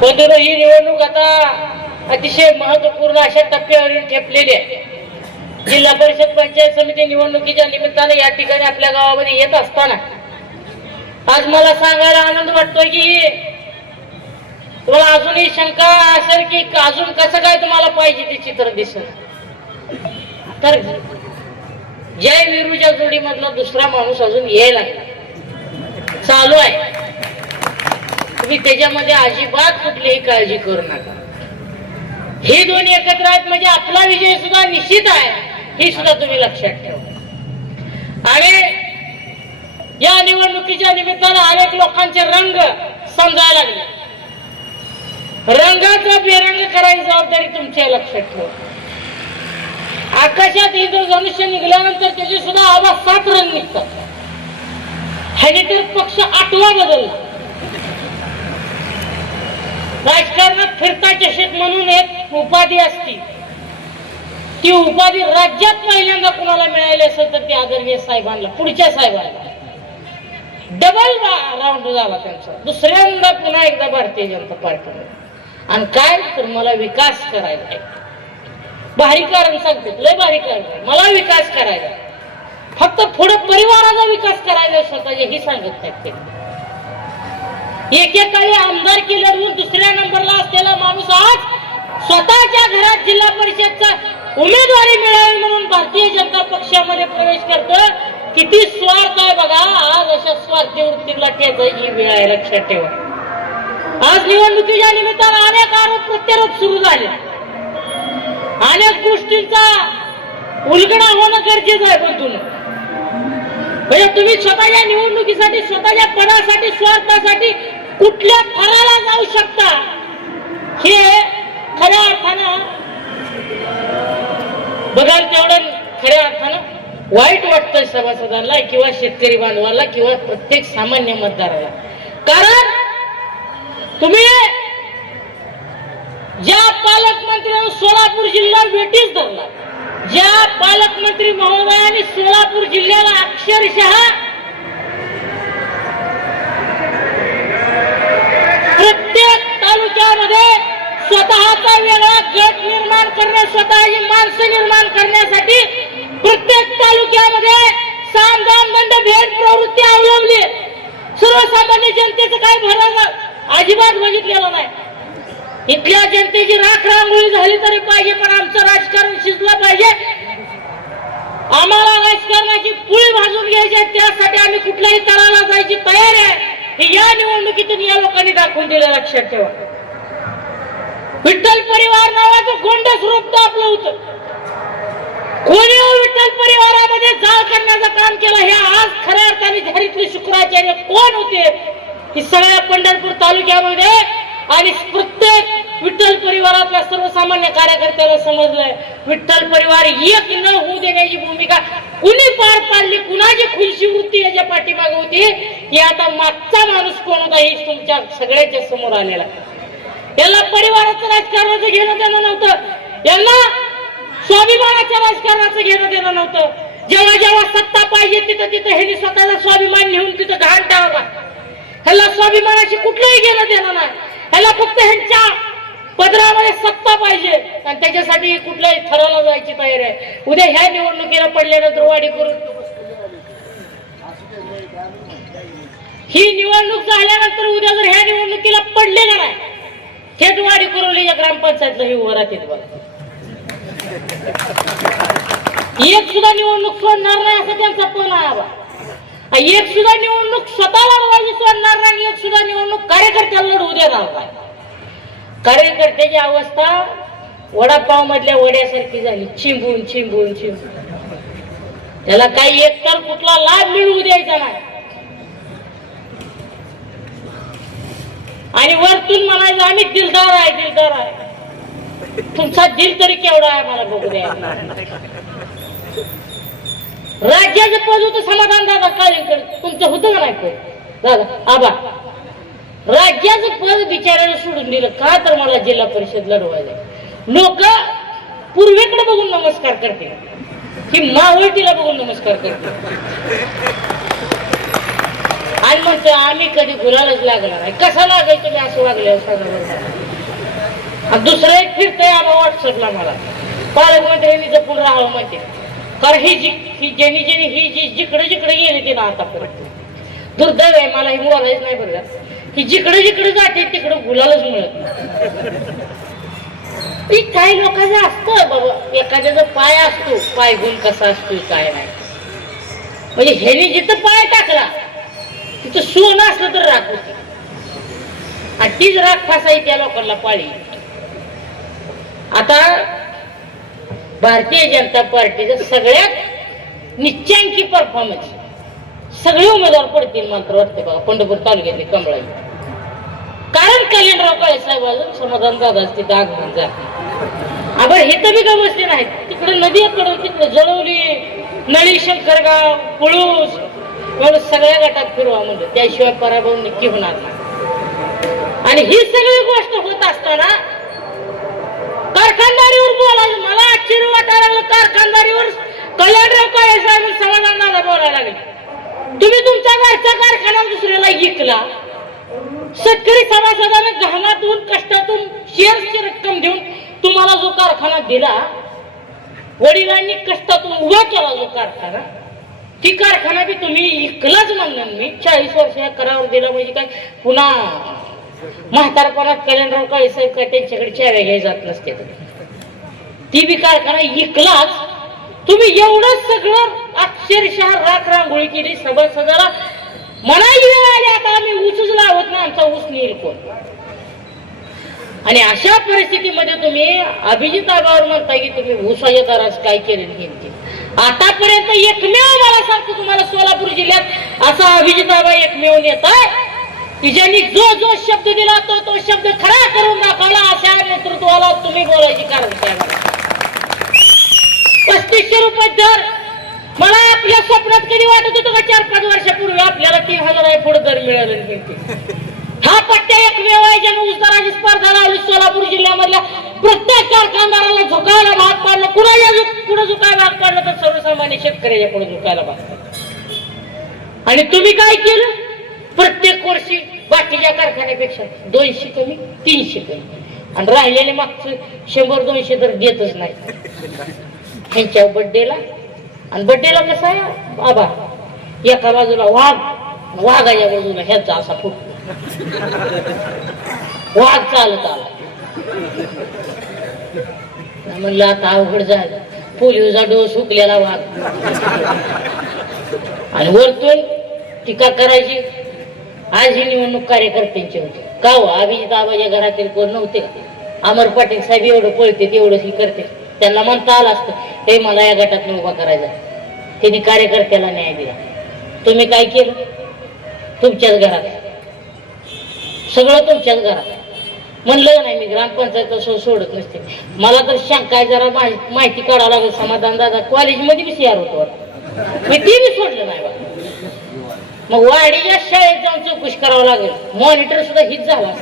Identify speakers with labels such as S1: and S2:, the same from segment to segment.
S1: बंधून ही निवडणूक आता अतिशय महत्त्वपूर्ण अशा टप्प्यावरून ठेपलेली आहे. जिल्हा परिषद पंचायत समिती निवडणुकीच्या निमित्ताने या ठिकाणी आपल्या गावामध्ये येत असताना आज मला सांगायला आनंद वाटतोय की तुम्हाला अजूनही शंका असेल की अजून कसं काय तुम्हाला पाहिजे ते चित्र दिसत तर जय विरूच्या जोडीमधला दुसरा माणूस अजून यायला लागला. चालू आहे. तुम्ही त्याच्यामध्ये अजिबात कुठलीही काळजी करू नका. हे दोन्ही एकत्र आहेत म्हणजे आपला विजय सुद्धा निश्चित आहे हे सुद्धा तुम्ही लक्षात ठेवा. आणि या निवडणुकीच्या निमित्तानं अनेक लोकांचे रंग समजायला लागले. रंगाचा बेरंग करायची जबाबदारी तुमच्या लक्षात ठेवा. आकाशात इंद्रधनुष्य निघाल्यानंतर त्याचे सुद्धा आवाज सात रंग निघतात. ह्याने तर पक्ष आठवा बदलला. राजकारणात फिरता चषक म्हणून एक उपाधी असती. ती उपाधी राज्यात पहिल्यांदा कुणाला मिळाली असेल तर ते आदरणीय साहेबांना पुढच्या साहेबांना. डबल राऊंड झाला त्यांचा. दुसऱ्यांदा पुन्हा एकदा भारतीय जनता पार्टीने आणि काय तर मला विकास करायचा आहे. भारी कारण सांगते. लय भारी कारण मला विकास करायचा आहे. फक्त पुढे परिवाराचा विकास करायचा स्वतःचे ही सांगत नाहीत ते. एकेकाळी आमदारकी लढवून दुसऱ्या नंबरला असलेला माणूस आज स्वतःच्या घरात जिल्हा परिषदचा उमेदवारी मिळावी म्हणून भारतीय जनता पक्षामध्ये प्रवेश करतो किती स्वार्थ आहे बघा. आज अशा स्वार्थी वृत्तीला ही वेळ आहे. लक्षात ठेवा. आज निवडणुकीच्या निमित्तानं अनेक आरोप प्रत्यारोप सुरू झाले. अनेक गोष्टींचा उलगडा होणं गरजेचं आहे पण तुम्ही म्हणजे तुम्ही स्वतःच्या निवडणुकीसाठी स्वतःच्या पदासाठी स्वार्थासाठी कुठल्या थराला जाऊ शकता? हे खऱ्या अर्थानं बघाल तेवढं खऱ्या अर्थानं वाईट वाटतं सभासदांना किंवा शेतकरी बांधवाला किंवा प्रत्येक सामान्य मतदाराला. कारण तुम्ही ज्या पालकमंत्र्यांनी सोलापूर जिल्हा वेटीच धरला ज्या पालकमंत्री महोदयाने सोलापूर जिल्ह्याला अक्षरशः निर्माण स्वतः ही माणसं निर्माण करण्यासाठी प्रत्येक तालुक्यामध्ये साम दाम दंड भेट प्रवृत्ती अवलंबली सर्वसामान्य जनतेचं काय भरोसा अजिबात बघितलेलं नाही. इथल्या जनतेची राख रांगोळी झाली तरी पाहिजे पण आमचं राजकारण शिजलं पाहिजे. आम्हाला राजकारणाची पुळी भाजून घ्यायची त्यासाठी आम्ही कुठल्याही तळाला जायची तयारी आहे. हे या निवडणुकीतून या लोकांनी दाखवून दिलं लक्षात ठेवा. विठ्ठल परिवार नावाचं गोंडस रूप आपलं होतं. कोणी विठ्ठल परिवारामध्ये जाळ करण्याचं काम केलं हे आज खऱ्या अर्थाने झारीतले शुक्राचार्य कोण होते? की सगळ्या पंढरपूर तालुक्यामध्ये आणि प्रत्येक विठ्ठल परिवारातल्या सर्वसामान्य कार्यकर्त्याला समजलंय. विठ्ठल परिवार एक न होऊ देण्याची भूमिका कुणी पार पाडली कुणाची खुशी वृत्ती याच्या पाठीमागे होती हे आता मागचा माणूस कोण होता हे तुमच्या सगळ्याच्या समोर आलेला याला परिवाराचं राजकारणाचं घेणं देणं नव्हतं. यांना स्वाभिमानाच्या राजकारणाचं घेणं देणं नव्हतं. जेव्हा जेव्हा सत्ता पाहिजे तिथं तिथं ह्यांनी स्वतःचा स्वाभिमान घेऊन तिथं घाण टाळला. ह्याला स्वाभिमानाशी कुठलंही घेणं देणं नाही. ह्याला फक्त ह्यांच्या पदरामध्ये सत्ता पाहिजे. आणि त्याच्यासाठी कुठल्याही ठरवलं जायची तयारी आहे. उद्या ह्या निवडणुकीला पडल्यानंतर वाडी करून ही निवडणूक झाल्यानंतर उद्या जर ह्या निवडणुकीला पडले नाही ग्रामपंचायतला हे उभं राहतील बघा. एक सुद्धा निवडणूक सोडणार नाही असं त्यांचा पण आहे एक सुद्धा निवडणूक स्वतःला लढवायची सोडणार नाही एक सुद्धा निवडणूक कार्यकर्त्याला लढवू देणार काय कार्यकर्त्याची अवस्था वडापाव मधल्या वड्यासारखी झाली. चिंबून चिंबून चिंबून. त्याला काही एकतर कुठला लाभ मिळवू द्यायचा नाही. आणि वरतून म्हणायचं आम्ही दिलदार आहे दिलदार आहे. तुमचा दिल तरी केवढा आहे मला बघू द्या. राज्याचं पद होतं समाधान दादा काळेकर तुमचं होतं का नाही दादा आबा राज्याचं पद बिचाऱ्याला सोडून दिलं का तर मला जिल्हा परिषद लढवायला? लोक पूर्वेकडे बघून नमस्कार करते ही मावळटीला बघून नमस्कार करते आणि म्हणतो आम्ही कधी गुलालच लागला नाही. कसा लागेल तुम्ही असं लागले आणि दुसरं एक फिरतंय आम्हाला व्हॉट्सअपला मला. पालकमंत्र्यांनी जपून राहावं म्हणते. कारण ही जी ही जेणी जेणी ही जी जिकडे जिकडे गेली ती ना आतापर्यंत दुर्दैव आहे मला हे बोलायचं नाही बरं की. जिकडे जिकडे जाते तिकडे गुलालच मिळत नाही. काही लोकांचं असतं बाबा. एखाद्याचा पाय असतो. पाय गुण कसा असतो काय नाही. म्हणजे ह्याने जिथं पाय टाकला तिथं सोनं असलं तर राख होती. आणि तीच राख फासाई त्या लोकांना पाळी. आता भारतीय जनता पार्टीचा सगळ्यात निश्चयांकी परफॉर्मन्स सगळे उमेदवार पडतील मात्र वाटते बघा पंढरपूर तालुक्यातले कमळाई. कारण कल्याणराव काळे साहेब अजून समाधान दादाच तिथं आगमन झालं आपण हे तर बी गमसले बसले नाहीत. तिकडे नदी कडून तिकडे जळवली. नळी शंकरगाव पुळूस म्हणून सगळ्या गटात फिरवा म्हणलं. त्याशिवाय पराभव नक्की होणार नाही. आणि ही सगळी गोष्ट होत असताना कारखानदारीवर बोलायला मला आश्चर्य वाटायला लागलं. कारखानदारीवर कल्याणराव काळे साहेब समाधानाला बोलायला लागले. तुम्ही तुमच्या घरचा कारखाना दुसऱ्याला विकला शेतकरी सभासदाने घामातून कष्टातून शेअर्सची रक्कम देऊन तुम्हाला जो कारखाना दिला वडिलांनी कष्टातून उभा केला जो कारखाना ती कारखाना बी तुम्ही इकलाच म्हणणार मी चाळीस वर्ष या करावर दिला म्हणजे काय? पुन्हा म्हातारपणात कल्याणराव काय साहेब काय त्यांच्याकडे चाव्या घ्याय जात नसते ती बी कारखाना इकलाच. तुम्ही एवढं सगळं अक्षरशः राख रांगोळी केली सभासदाला मनाई वेळ आली आता आम्ही ऊसच लावत ना आमचा ऊस नेईल कोण? आणि अशा परिस्थितीमध्ये तुम्ही अभिजित आबावर म्हणता की तुम्ही ऊसाच्या दरास काय केलं हे आतापर्यंत एकमेव मला सांगतो तुम्हाला सोलापूर जिल्ह्यात असा अभिजिताबा एकमेव नेता आहे. की ज्यांनी जो जो शब्द दिला तो तो शब्द खरा करून दाखवला अशा नेतृत्वाला तुम्ही बोलायची कारण पस्तीसशे रुपये दर. मला आपल्या स्वप्नात कधी वाटत होतं का चार पाच वर्षापूर्वी आपल्याला तीन हजार आहे पुढे दर मिळाले मिळते हा पट्ट्या एकमेव आहे ज्याने उस्ताराची स्पर्धा लावली सोलापूर जिल्ह्यामधल्या प्रत्येक कारखानदाराला झुकायला भाग पाडलं. कुणाच्या झुक झुकायला भाग पाडलं तर सर्वसामान्य शेतकऱ्याच्या पुढे झुकायला भाग पाडलं. आणि तुम्ही काय केलं? प्रत्येक वर्षी बाकीच्या कारखान्यापेक्षा दोनशे कमी तीनशे कमी. आणि राहिलेले मागचं शंभर दोनशे तर देतच नाही. ह्यांच्या बड्डेला आणि बड्डेला कसं आहे? बाबा एका बाजूला वाघ वाघाच्या बाजूला ह्याचा असा फुटतो वाघ चालत आला. म्हणलं आता अवघड झालं. पोलिओचा डोस हुकलेला वाघ. आणि वरतून टीका करायची. आज ही निवडणूक कार्यकर्त्यांची होती. का हो? अभिजित आबाच्या घरातील कोण नव्हते अमर पाटील साहेब एवढं पळते तेवढंच ही करते. त्यांना म्हणता आलं असतं हे मला या गटात उभा करायचा त्यांनी कार्यकर्त्याला न्याय दिला. तुम्ही काय केलं? तुमच्याच घरात. सगळं तुमच्याच घरात. म्हणलं नाही मी ग्रामपंचायत असं सोडत नसते. मला तर शंका आहे जरा माहिती काढावं लागेल. समाधान दादा कॉलेजमध्ये बी सीआर होतो मी ते बी सोडलं नाही बा. मग वाडीच्या शाळेत जाऊन चौकशी करावं लागेल. मॉनिटर सुद्धा हीच झाला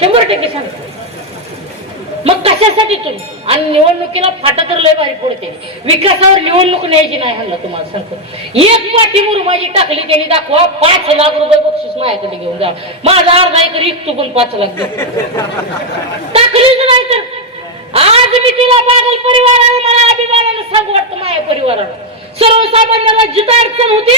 S1: शंभर टक्के सांग मग कशासाठी तुम्ही? आणि निवडणुकीला फाटा तर लय भारी पडते. विकासावर निवडणूक न्यायची नाही हल्ला तुम्हाला सांगतो. एक पाठी मुरमाजी टाकली त्यांनी दाखवा पाच लाख रुपये बक्षीस माझ्याकडे घेऊन जा. माझा अर्धा एकर इकतो पण पाच लाख टाकलीच नाही तर. आज मी तिला बागल परिवाराला मला अभिमानानं सांगू वाटतं माझ्या परिवाराला. सर्वसामान्याला जिथं अडचण होती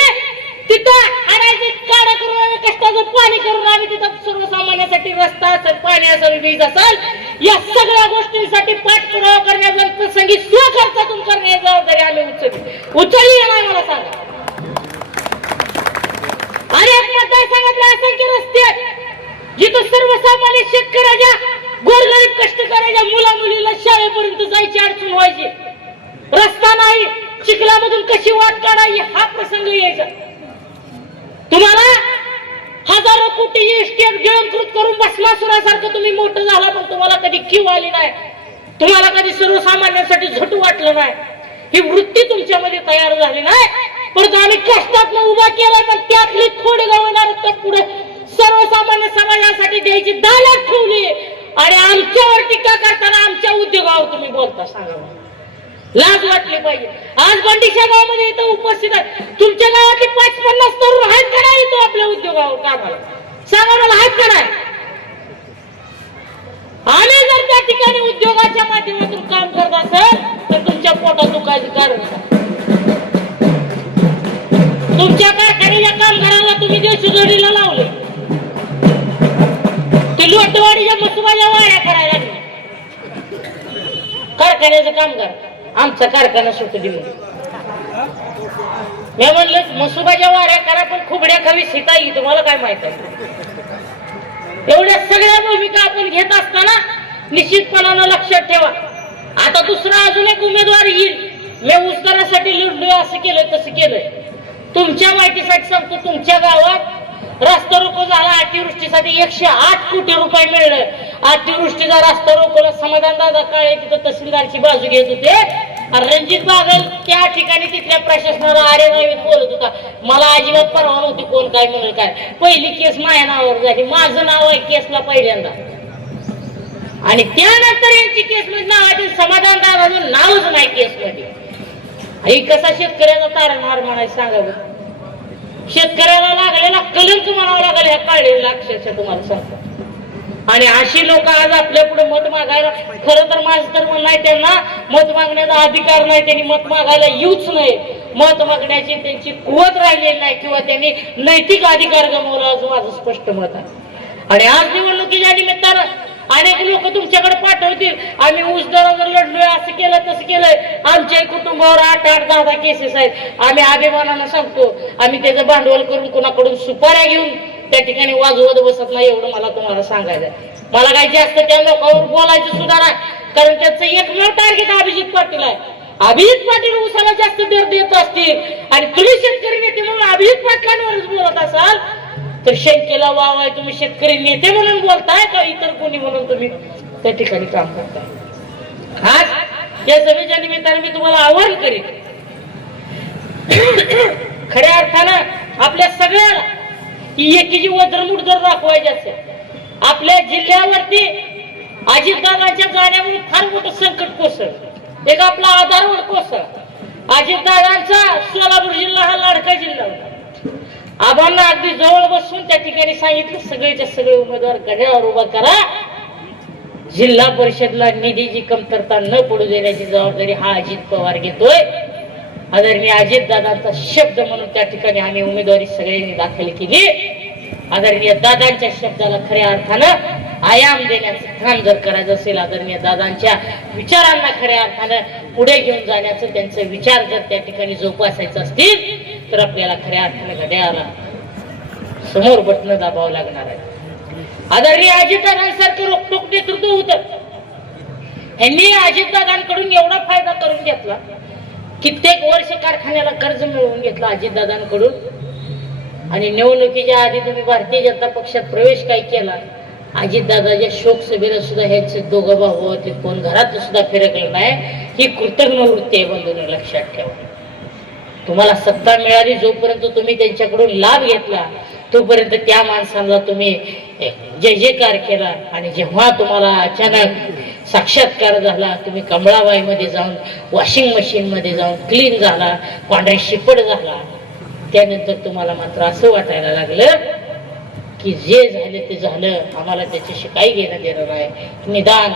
S1: तिथं आणायची काढा करून आम्ही कष्टाचं पाणी करून आम्ही तिथं सर्वसामान्यासाठी रस्ता असेल पाणी असेल वीज असेल या सगळ्या गोष्टींसाठी पाठपुरावा करण्याचा प्रसंगी स्वखर्चातून करण्याची जबाबदारी आम्ही उचलली. उचलली आहे नाही मला सांगा. आणि एक मतदारसंघातले असंख्य रस्ते आहेत जिथं सर्वसामान्य शेतकऱ्याच्या गोरगरीब कष्टकऱ्याच्या मुला मुलीला शाळेपर्यंत जायची अडचण व्हायची. रस्ता नाही चिखलामधून कशी वाट काढायची हा प्रसंग यायचा. तुम्हाला हजारो कोटी इस्टेट गिळंकृत करून बसला सुरासारखं तुम्ही मोठं झाला पण तुम्हाला कधी किव आली नाही. तुम्हाला कधी सर्वसामान्यांसाठी झटू वाटलं नाही. ही वृत्ती तुमच्यामध्ये तयार झाली नाही. परंतु आम्ही कष्टात उभा केला पण त्यातली थोडी गवणार तर पुढे सर्वसामान्य समाजासाठी द्यायची दालत ठेवली. आणि आमच्यावर टीका करताना आमच्या उद्योगावर तुम्ही बोलता सांगा लाज वाटली पाहिजे. आज बंडीच्या गावामध्ये इथं उपस्थित आहे. तुमच्या गावातले पाच पन्नास तरुण आहेत का नाही तो आपल्या उद्योगावर कामाला? सांगा मला आहेत का नाही? आम्ही जर त्या ठिकाणी उद्योगाच्या माध्यमातून काम करत असेल तर तुमच्या पोटात दुखायचं कारण तुमच्या कारखान्याच्या कामगाराला तुम्ही दिवशी जोडीला लावले ते लोटवाडीच्या मसुबाच्या वाऱ्या करायला लागले. कारखान्याचं कामगार. आमचा कारखाना सुटू दे मी म्हणलं मसुबाच्या वाऱ्या करा पण खुबड्या खावी सीता येईल तुम्हाला काय माहीत आहे? एवढ्या सगळ्या भूमिका आपण घेत असताना निश्चितपणानं लक्षात ठेवा. आता दुसरा अजून एक उमेदवार येईल. मी उस्तारासाठी लढलोय असं केलं तसं केलंय. तुमच्या माहितीसाठी सांगतो तुमच्या गावात रस्ता रोको झाला अतिवृष्टीसाठी एकशे आठ कोटी रुपये मिळलं. अतिवृष्टीचा रस्ता रोकोला समाधान दादा काळे तिथं तहसीलदारची बाजू घेत होते. रणजित बागल त्या ठिकाणी तिथल्या प्रशासनाला आरे नावीत बोलत होता. मला अजिबात परवा नव्हती कोण काय म्हणेल काय. पहिली केस माझ्या नावावर झाली. माझं नाव आहे केसला पहिल्यांदा. आणि त्यानंतर यांची केस म्हणजे मध्ये नाव समाधान दादाचं नावच नाही केस मध्ये कसा शेतकऱ्याचा तारणहार म्हणायचं सांगावं शेतकऱ्याला लागलेला कलंक म्हणावं लागेल ह्या काढलेला अक्षरशः तुम्हाला सांगतो. आणि अशी लोक आज आपल्या पुढे मत मागायला खरं तर माझं तर म्हणणं आहे त्यांना मत मागण्याचा अधिकार नाही त्यांनी मत मागायला येऊच नाही मत मागण्याची त्यांची कुवत राहिलेली नाही किंवा त्यांनी नैतिक अधिकार गमावला असं माझं स्पष्ट मत आहे. आणि आज निवडणुकीच्या निमित्तानं अनेक लोक तुमच्याकडे पाठवतील. आम्ही ऊस दरावर लढलोय असं केलं तसं केलंय. आमच्या कुटुंबावर आठ आठ दहा दहा केसेस आहेत. आम्ही अभिमानानं सांगतो आम्ही त्याचं भांडवल करून कोणाकडून सुपाऱ्या घेऊन त्या ठिकाणी वाजवत बसत नाही एवढं मला तुम्हाला सांगायचं मला काय जास्त त्या लोकांवर बोलायचं सुद्धा नाही. कारण त्याचं एकमेव टार्गेट अभिजित पाटील आहे. अभिजित पाटील उसाला जास्त दर देत असतील. आणि तुम्ही शेतकरी नेते म्हणून अभिजित पाटलांवरच बोलत असाल तर शंकेला वाव आहे तुम्ही शेतकरी नेते म्हणून बोलताय का इतर कोणी म्हणून तुम्ही त्या ठिकाणी काम करताय? आज या सभेच्या निमित्ताने मी तुम्हाला आवाहन करेन. खऱ्या अर्थानं आपल्या सगळ्याला ही एकीची वज्रमुठ जर दाखवायची असेल आपल्या जिल्ह्यावरती अजितदादांच्या जाण्यामुळे फार मोठं संकट कोसळ एक आपला आधारवर कोसळ अजितदादांचा सोलापूर जिल्हा हा लाडका जिल्हा होता. आबांना अगदी जवळ बसून त्या ठिकाणी सांगितलं सगळेच्या सगळे उमेदवार गड्यावर उभा करा. जिल्हा परिषदला निधीची कमतरता न पडू देण्याची जबाबदारी हा अजित पवार घेतोय. आदरणीय अजित दादांचा शब्द म्हणून त्या ठिकाणी आम्ही उमेदवारी सगळ्यांनी दाखल केली. आदरणीय दादांच्या शब्दाला खऱ्या अर्थानं आयाम देण्याचं काम जर करायचं असेल आदरणीय दादांच्या विचारांना खऱ्या अर्थानं पुढे घेऊन जाण्याचं त्यांचे विचार जर त्या ठिकाणी जोपासायचं असतील तर आपल्याला खऱ्या अर्थानं घड्याला समोर बटणं दाबावं लागणार आहे. आदरणीय अजितदादांसारखं रोखटोक नेतृत्व होतं. यांनी अजितदादांकडून एवढा फायदा करून घेतला. कित्येक वर्ष कारखान्याला कर्ज मिळवून घेतलं अजितदादांकडून. आणि निवडणुकीच्या आधी तुम्ही भारतीय जनता पक्षात प्रवेश काय केला? अजितदादाच्या शोक सभेला सुद्धा ह्याचे दोघं भाऊ होते. कोण घरात सुद्धा फिरकलं नाही. ही कृतज्ञ वृत्ती आहे बंधूंनी लक्षात ठेवा. तुम्हाला सत्ता मिळाली जोपर्यंत तुम्ही त्यांच्याकडून लाभ घेतला तोपर्यंत त्या माणसांना तुम्ही जय जयकार केला. आणि जेव्हा तुम्हाला अचानक साक्षात्कार झाला तुम्ही कमळाबाईमध्ये जाऊन वॉशिंग मशीनमध्ये जाऊन क्लीन झाला पांढरे शिपड झाला. त्यानंतर तुम्हाला मात्र असं वाटायला लागलं की जे झालं ते झालं आम्हाला त्याच्याशी काही घेणं देणं नाही. निदान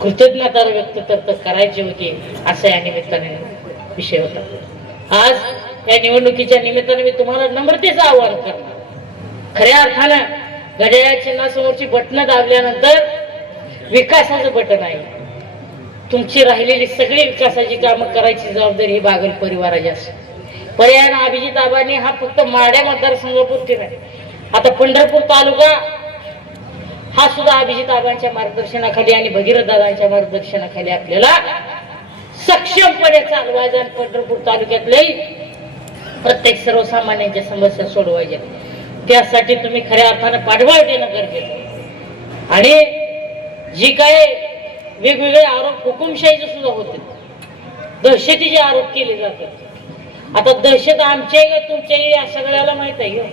S1: कृतज्ञता व्यक्त तर करायची होती असं या निमित्ताने विषय होता. आज या निवडणुकीच्या निमित्ताने मी तुम्हाला नम्रतेचं आवाहन करणार. खऱ्या अर्थानं घड्याळ्या चिन्हासमोरची बटणं दाबल्यानंतर विकासाचं बटन आहे. तुमची राहिलेली सगळी विकासाची कामं करायची जबाबदारी ही बागल परिवाराची असते. पर्यायानं अभिजित आबाने हा फक्त माड्या मतदारसंघापुरती नाही. आता पंढरपूर तालुका हा सुद्धा अभिजित आबांच्या मार्गदर्शनाखाली आणि भगीरथ दादांच्या मार्गदर्शनाखाली आपल्याला सक्षमपणे चालवायचं आणि पंढरपूर तालुक्यातले प्रत्येक सर्वसामान्यांच्या समस्या सोडवायच्या. त्यासाठी तुम्ही खऱ्या अर्थानं पाठबळ देणं गरजेचं आणि जी काय वेगवेगळे आरोप हुकुमशाहीचे सुद्धा होते. दहशतीचे आरोप केले जातात. आता दहशत आमच्या तुमच्याही या सगळ्याला माहीत आहे हो.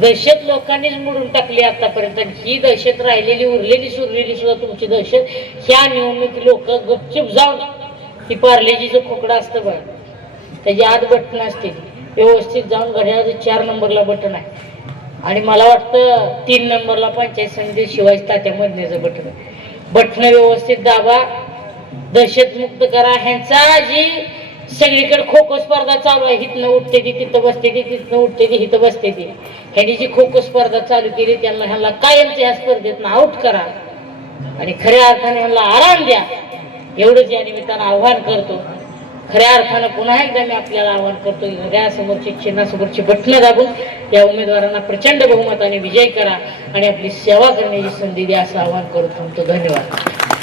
S1: दहशत लोकांनीच मोडून टाकली आतापर्यंत. ही दहशत राहिलेली उरलेली सुरलेली सुद्धा तुमची दहशत. ह्या नियमित लोक गपचूप जाऊन ती पार्लेजीचं खोकडं असतं बघा. त्याची आत बटन असते व्यवस्थित जाऊन घड्याळाचं चार नंबरला बटन आहे. आणि मला वाटतं तीन नंबरला पंचायत समिती शिवाजी तात्या मधण्याचं बटन बटन व्यवस्थित दाबा. दहशतमुक्त करा. ह्यांचा जी सगळीकडे खो खो स्पर्धा चालू आहे. हिथनं उठते ती तिथं बसते ती तिथनं उठते ती हिथं बसते ती. ह्यांनी जी खो खो स्पर्धा चालू केली त्यांना ह्यांना कायमच्या ह्या स्पर्धेतनं आउट करा. आणि खऱ्या अर्थाने ह्यांना आराम द्या. एवढंच या निमित्तानं आव्हान करतो. खऱ्या अर्थानं पुन्हा एकदा मी आपल्याला आवाहन करतो हृदयासमोरची चिन्हासमोरची बटणं दाबून या उमेदवारांना प्रचंड बहुमताने विजय करा आणि आपली सेवा करण्याची संधी द्या असं आवाहन करत थांबतो. धन्यवाद.